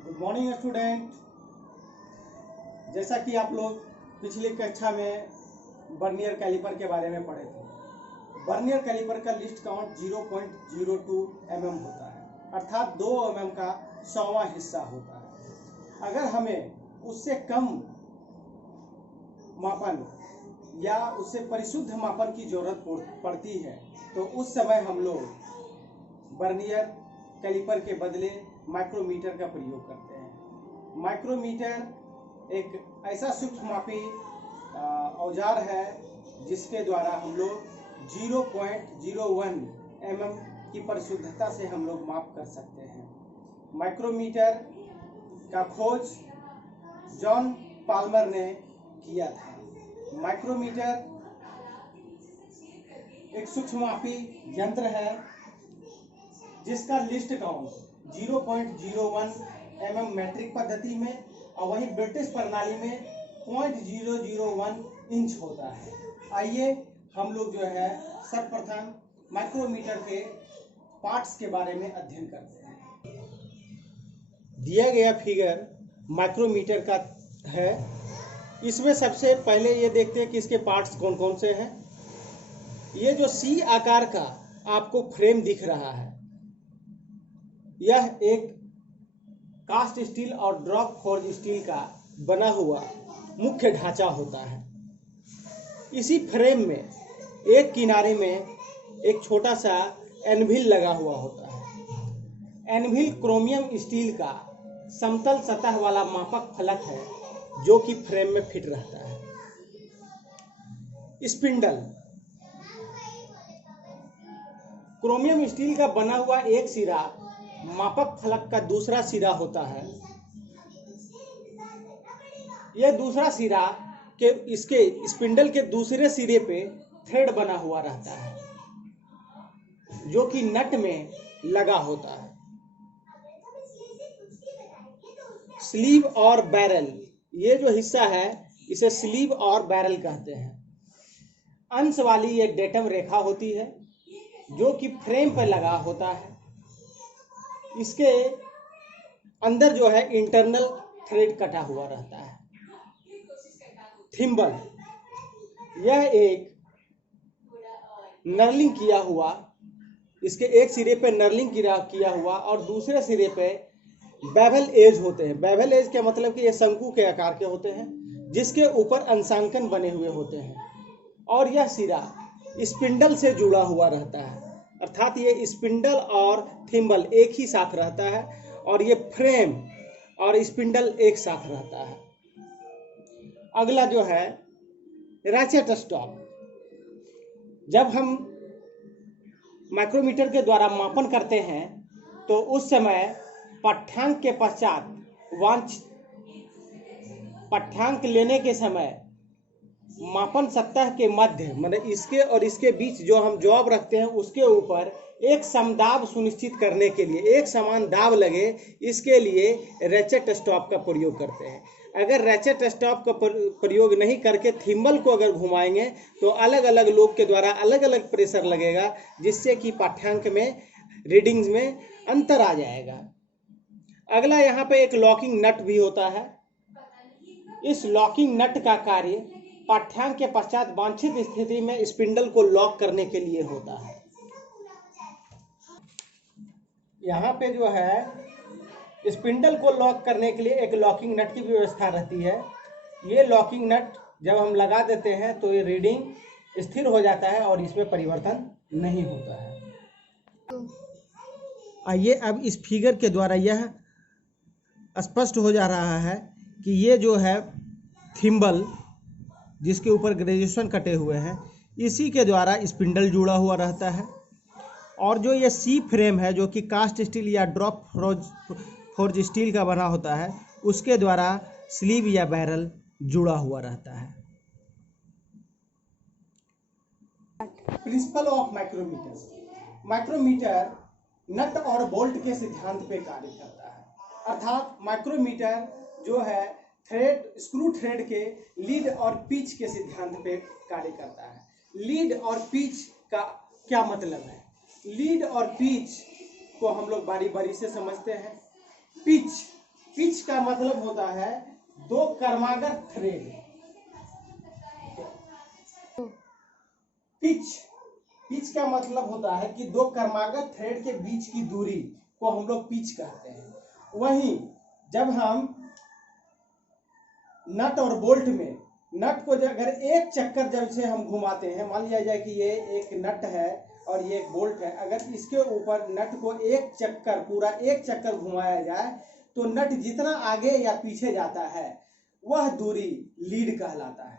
Good morning student. जैसा कि आप लोग पिछली कक्षा में वर्नियर कैलिपर के बारे में पढ़े थे, वर्नियर कैलिपर का लिस्ट काउंट 0.02 mm होता है, अर्थात 2 mm का 100वां हिस्सा होता है। अगर हमें उससे कम मापन या उससे परिशुद्ध मापन की जरूरत पड़ती है तो उस समय हम लोग वर्नियर कैलिपर के बदले माइक्रोमीटर का प्रयोग करते हैं। माइक्रोमीटर एक ऐसा सूक्ष्ममापी औजार है जिसके द्वारा हम लोग 0.01 mm की परिशुद्धता से हम लोग माप कर सकते हैं। माइक्रोमीटर का खोज जॉन पाल्मर ने किया था। माइक्रोमीटर एक सूक्ष्ममापी यंत्र है जिसका लिस्ट काउंट 0.01 mm मैट्रिक पद्धति में और वही ब्रिटिश प्रणाली में 0.001 इंच होता है। आइए हम लोग जो है सर्वप्रथम माइक्रोमीटर के पार्ट्स के बारे में अध्ययन करते हैं। दिया गया फिगर माइक्रोमीटर का है। इसमें सबसे पहले ये देखते हैं कि इसके पार्ट्स कौन कौन से हैं। ये जो सी आकार का आपको फ्रेम दिख रहा है, यह एक कास्ट स्टील और ड्रॉप फोर्ज स्टील का बना हुआ मुख्य ढांचा होता है। इसी फ्रेम में एक किनारे में एक छोटा सा एनविल लगा हुआ होता है। एनविल क्रोमियम स्टील का समतल सतह वाला मापक फलक है जो कि फ्रेम में फिट रहता है। स्पिंडल क्रोमियम स्टील का बना हुआ एक सिरा मापक फलक का दूसरा सिरा होता है। यह दूसरा सिरा के इसके स्पिंडल के दूसरे सिरे पे थ्रेड बना हुआ रहता है जो कि नट में लगा होता है। स्लीव और बैरल, ये जो हिस्सा है इसे स्लीव और बैरल कहते हैं। अंश वाली ये डेटम रेखा होती है जो कि फ्रेम पर लगा होता है। इसके अंदर जो है इंटरनल थ्रेड कटा हुआ रहता है। थिम्बल, यह एक नर्लिंग किया हुआ, इसके एक सिरे पे नर्लिंग किया हुआ और दूसरे सिरे पे बेवल एज होते हैं। बेवल एज का मतलब कि ये शंकु के आकार के होते हैं जिसके ऊपर अंशांकन बने हुए होते हैं और यह सिरा स्पिंडल से जुड़ा हुआ रहता है, अर्थात ये स्पिंडल और थिम्बल एक ही साथ रहता है और ये फ्रेम और स्पिंडल एक साथ रहता है। अगला जो है रैचेट स्टॉप। जब हम माइक्रोमीटर के द्वारा मापन करते हैं तो उस समय पाठ्यांक के पश्चात पाठ्यांक लेने के समय मापन सतह के मध्य मतलब इसके और इसके बीच जो हम जॉब रखते हैं उसके ऊपर एक समदाब सुनिश्चित करने के लिए, एक समान दाब लगे, इसके लिए रैचेट स्टॉप का प्रयोग करते हैं। अगर रैचेट स्टॉप का प्रयोग नहीं करके थिम्बल को अगर घुमाएंगे तो अलग अलग लोग के द्वारा अलग अलग प्रेशर लगेगा जिससे कि पाठ्यांक में रीडिंग्स में अंतर आ जाएगा। अगला यहाँ पे एक लॉकिंग नट भी होता है। इस लॉकिंग नट का कार्य पाठ्यांक के पश्चात वांछित स्थिति में स्पिंडल को लॉक करने के लिए होता है। यहाँ पे जो है स्पिंडल को लॉक करने के लिए एक लॉकिंग नट की व्यवस्था रहती है। ये लॉकिंग नट जब हम लगा देते हैं तो ये रीडिंग स्थिर हो जाता है और इसमें परिवर्तन नहीं होता है। आइए अब इस फिगर के द्वारा यह स्पष्ट हो जा रहा है कि ये जो है थिम्बल जिसके ऊपर ग्रेजुएशन कटे हुए हैं, इसी के द्वारा स्पिंडल जुड़ा हुआ रहता है और जो ये सी फ्रेम है जो कि कास्ट स्टील या ड्रॉप फोर्ज स्टील का बना होता है उसके द्वारा स्लीव या बैरल जुड़ा हुआ रहता है। Principle of micrometer. Micrometer nut और बोल्ट के सिद्धांत पे कार्य करता है, अर्थात माइक्रोमीटर जो है स्क्रू थ्रेड के लीड और पिच के सिद्धांत पे कार्य करता है। लीड और पिच का क्या मतलब है? लीड और पिच को हम लोग बारी बारी से समझते हैं। पिच पिच का मतलब होता है दो क्रमागत थ्रेड। पिच का मतलब होता है कि दो क्रमागत थ्रेड के बीच की दूरी को हम लोग पिच कहते हैं। वहीं जब हम नट और बोल्ट में नट को अगर एक चक्कर जब से हम घुमाते हैं, मान लिया जाए कि ये एक नट है और ये एक बोल्ट है, अगर इसके ऊपर नट को एक चक्कर, पूरा एक चक्कर घुमाया जाए तो नट जितना आगे या पीछे जाता है वह दूरी लीड कहलाता है।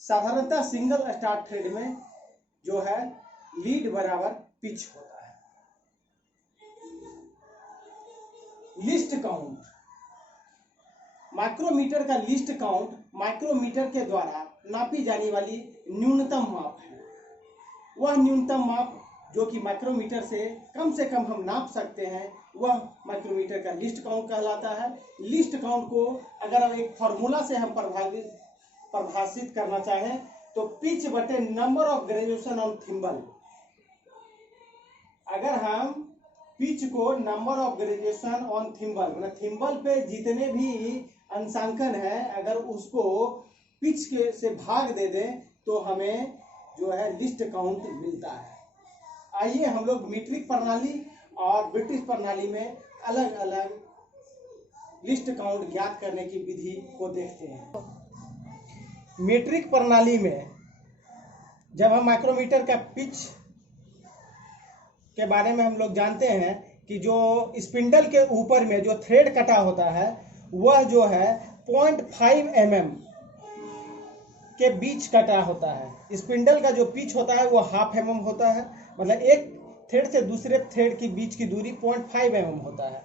साधारणतः सिंगल स्टार्ट थ्रेड में जो है लीड बराबर पिच होता है। लिस्ट काउंट, माइक्रोमीटर का लिस्ट काउंट माइक्रोमीटर के द्वारा नापी जाने वाली न्यूनतम माप है। वह न्यूनतम माप जो कि माइक्रोमीटर से कम हम नाप सकते हैं वह माइक्रोमीटर का लिस्ट काउंट कहलाता है। लिस्ट काउंट को अगर हम एक फॉर्मूला से हम परिभाषित करना चाहें तो पिच बटे number of graduation on thimble. अगर हम पिच को number of graduation on thimble, मतलब थिम्बल पे जितने भी अंशांकन है अगर उसको पिच के से भाग दे दें तो हमें जो है लिस्ट काउंट मिलता है। आइए हम लोग मीट्रिक प्रणाली और ब्रिटिश प्रणाली में अलग अलग लिस्ट काउंट ज्ञात करने की विधि को देखते हैं। मीट्रिक प्रणाली में जब हम माइक्रोमीटर का पिच के बारे में हम लोग जानते हैं कि जो स्पिंडल के ऊपर में जो थ्रेड कटा होता है वह जो है 0.5 mm के बीच कटा होता है। स्पिंडल का जो पिच होता है वो 0.5 mm होता है, मतलब एक थ्रेड से दूसरे थ्रेड के बीच की दूरी 0.5 mm होता है।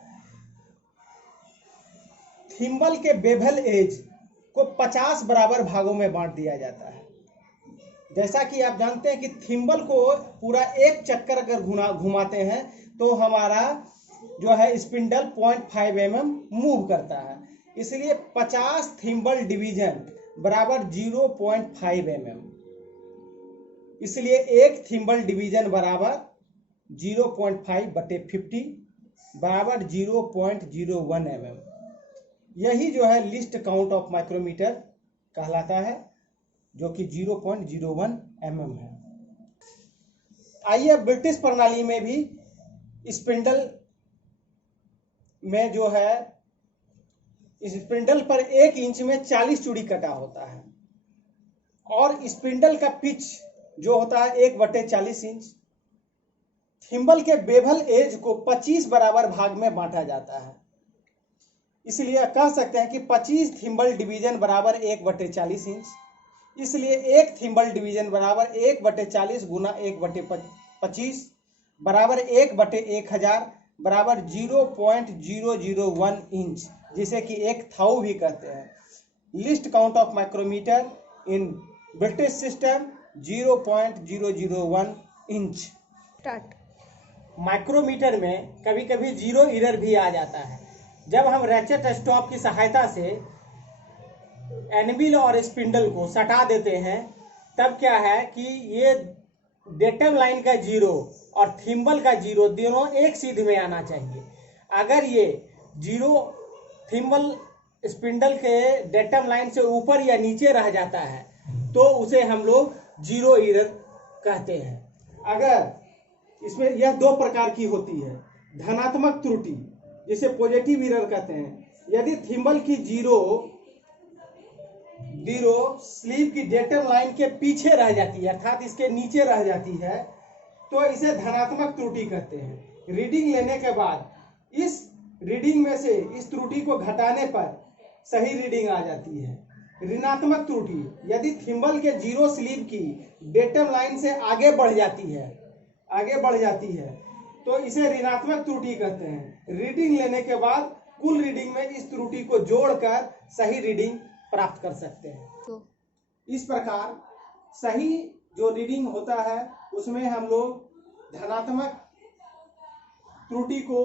थिम्बल के बेवल एज को 50 बराबर भागों में बांट दिया जाता है। जैसा कि आप जानते हैं कि थिम्बल को पूरा एक चक्कर अगर घुमाते हैं तो हमारा जो है स्पिंडल 0.5 mm मूव करता है, इसलिए 50 थिम्बल डिवीजन बराबर 0.5 mm, इसलिए एक थिम्बल डिवीजन बराबर 0.5 बटे 50 बराबर 0.01 mm। यही जो है लिस्ट काउंट ऑफ माइक्रोमीटर कहलाता है जो कि 0.01 mm है। आइए ब्रिटिश प्रणाली में भी स्पिंडल में जो है इस स्पिंडल पर 1 इंच में 40 चूड़ी कटा होता है और स्पिंडल का पिच जो होता है 1/40 इंच। थिम्बल के बेवल एज को 25 बराबर भाग में बांटा जाता है, इसलिए कह सकते हैं कि 25 थिम्बल डिवीजन बराबर 1/40 इंच, इसलिए एक थिम्बल डिवीजन बराबर 1/40 गुना 1/25 बराबर 1/1000 बराबर 0.001 इंच, जिसे कि 1,000 भी कहते हैं। Least count of micrometer in British system 0.001 inch. Micrometer में कभी कभी जीरो एरर भी आ जाता है। जब हम रैचेट स्टॉप की सहायता से एनविल और स्पिंडल को सटा देते हैं तब क्या है कि ये डेटम लाइन का जीरो और थिम्बल का जीरो दोनों एक सीध में आना चाहिए। अगर ये जीरो थिम्बल स्पिंडल के डेटम लाइन से ऊपर या नीचे रह जाता है तो उसे हम लोग जीरो एरर कहते हैं। अगर इसमें यह दो प्रकार की होती है, धनात्मक त्रुटि जिसे पॉजिटिव एरर कहते हैं। यदि थिम्बल की जीरो स्लीव की डेटम लाइन के पीछे रह जाती है अर्थात इसके नीचे रह जाती है तो इसे धनात्मक त्रुटि कहते हैं। रीडिंग लेने के बाद इस रीडिंग में से इस त्रुटि को घटाने पर सही रीडिंग आ जाती है। ऋणात्मक त्रुटि, यदि थिम्बल के जीरो स्लीव की डेटम लाइन से आगे बढ़ जाती है तो इसे ऋणात्मक त्रुटि कहते हैं। रीडिंग लेने के बाद कुल रीडिंग में इस त्रुटि को जोड़कर सही रीडिंग प्राप्त कर सकते हैं। इस प्रकार सही जो रीडिंग होता है उसमें हम लोग धनात्मक त्रुटि को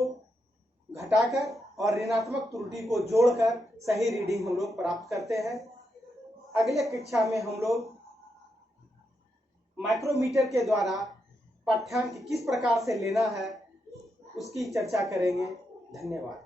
घटाकर और ऋणात्मक त्रुटि को जोड़कर सही रीडिंग हम लोग प्राप्त करते हैं। अगले कक्षा में हम लोग माइक्रोमीटर के द्वारा पाठ्यांक किस प्रकार से लेना है उसकी चर्चा करेंगे। धन्यवाद।